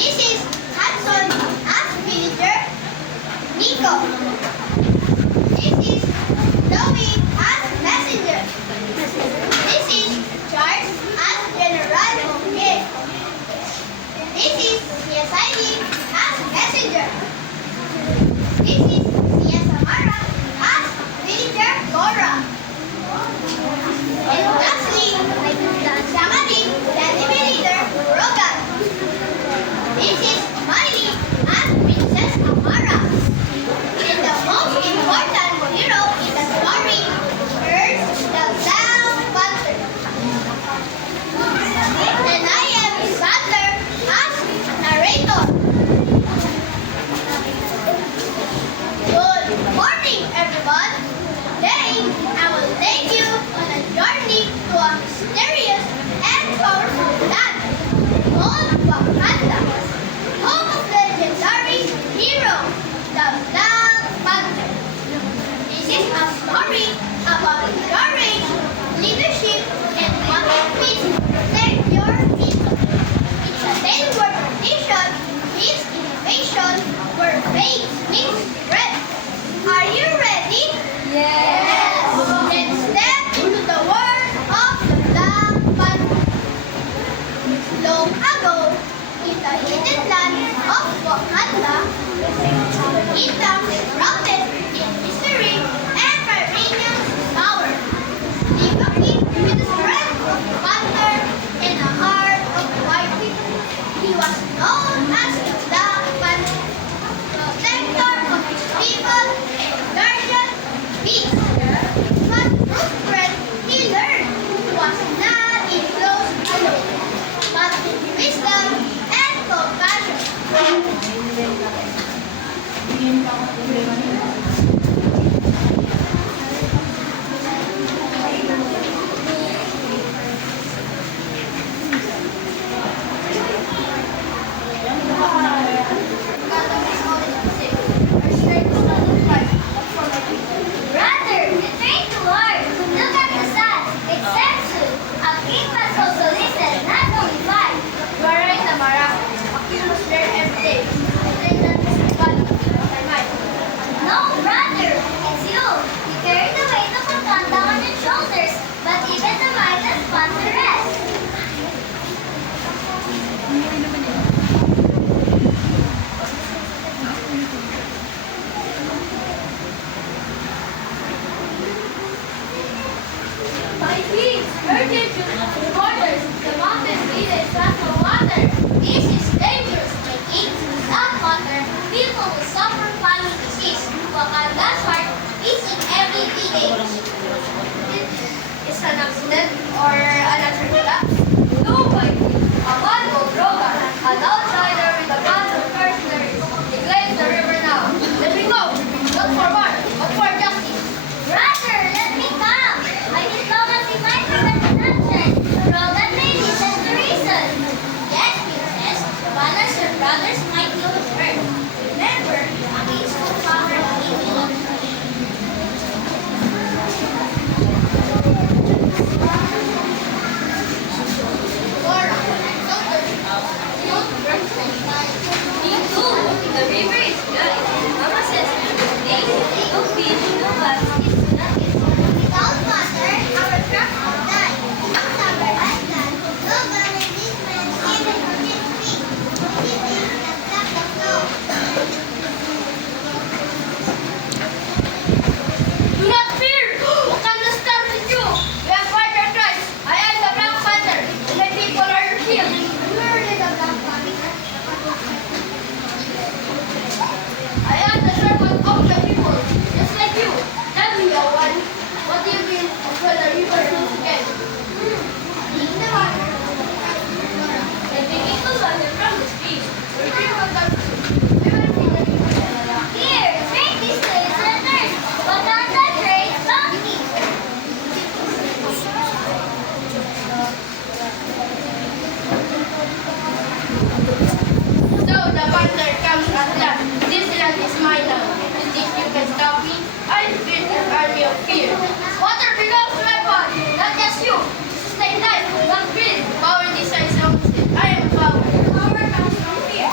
This is Hudson as villager Nico. This is Chloe as messenger. This is Charles as general okay. This is Sia Siley as messenger. This is Sia Samara as villager Cora. And lastly, Samari, the enemy leader Rogan. This is Miley as Princess Amara. And the most important hero in the story is the Black Panther. And I am his butler as narrator. Good morning, everyone. Today, I will take you on a journey to a mysterious and powerful land called Wakanda, home of the legendary hero, the Black Panther. This is a story about courage, leadership, and what it means to protect your people. It's a tale where tradition meets innovation, where faith meets strength. Are you ready? Yes! Let's step into the world of the Black Panther. Long ago, in the hidden land of Wakanda, kingdoms shrouded in mystery and perennial power. Live a king with the strength of a panther and a heart of fighting. He was known as the Black Panther, protector of his people and guardian of peace. But through strength, he learned was not enclosed alone, but in wisdom and compassion. Brother, the train to Lord. Look at the sun. It's Sepsu. A king must also listen, not only fight. You are right, Tamara. A king must learn every day. I think that is the value of my mind. No, brother, it's you. You carry the weight of Wakanda on your shoulders, but even the mightiest panther rest. My king, urgent you to the borders. The mountains need a shot of water. This is dangerous, my king. Without water, people will suffer famine disease. Wakanda's heart is in every village. Is an accident or a natural collapse? No, my king. A man called Rogan, an outsider with a band of mercenaries. He claims the river now. Let me go. Not for war, but for justice. Brother, let me come. I diplomacy might prevent action. Rogan may listen to reason. Yes, princess. Brothers and brothers might know his word. Remember, a king's full power is evil. Cora, Me too. The river is good. Mama says every day, no fish, no bugs, it's nothing. without water, our crops will die. It's our island. Logan and his men even forget speak. Cities that block the flow. Do not fear! Wakanda stands with you! We have fought your tribes. I am the Black Panther, and my people are your shield. You are the Black Panther. I am the servant of the people, just like you. Tell me, Yawan, what do you mean when the river flows again? Being the water. And taking the water from the street. Retrieve what comes to Here, drink these to listeners. Wakanda trade donkey. So the panther comes at last. This land is mine now. You think you can stop me? I built an army of fear. Water becomes weapon, not just you. Sustain life, not greed. Power decides opposite. I am power. Power comes from fear.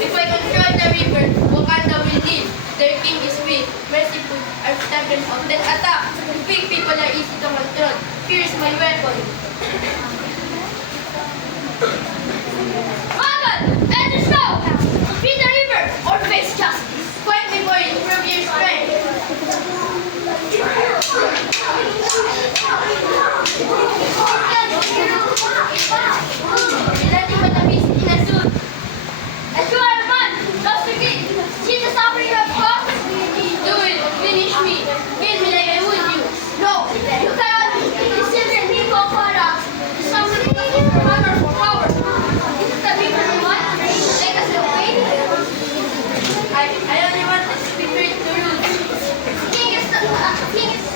If I control the river, Wakanda will live. Their king is weak, merciful, are stubborn of that attack. Weak people are easy to control. Fear is my weapon. Dragon, enter snow! Feed the river or face justice. Fight before you prove your strength. Ilani matamis inasud. As you are a man, lost to king. See the suffering you have caused? Do it, finish me. Kill me like I would you. No, you cannot. This is the people for us. Somebody for honor, for power. This is the people we want. Take us away. I only want us to be free to rule. King is the king is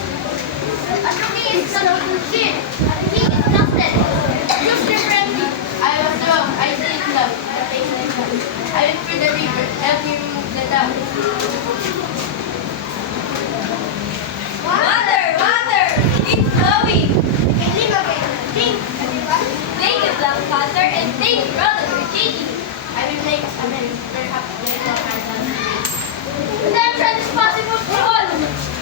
a true king is son of a good king. King is nothing. Use your friendly. I was wrong. I did love. But I did love. I will free the river. Help me remove the dam. Water, water! It's flowing! Ending again. Think, everyone. Thank you, Black Panther, and thank you, Brother, for taking me. I will make amends. Perhaps later I will. Redemption is possible for all.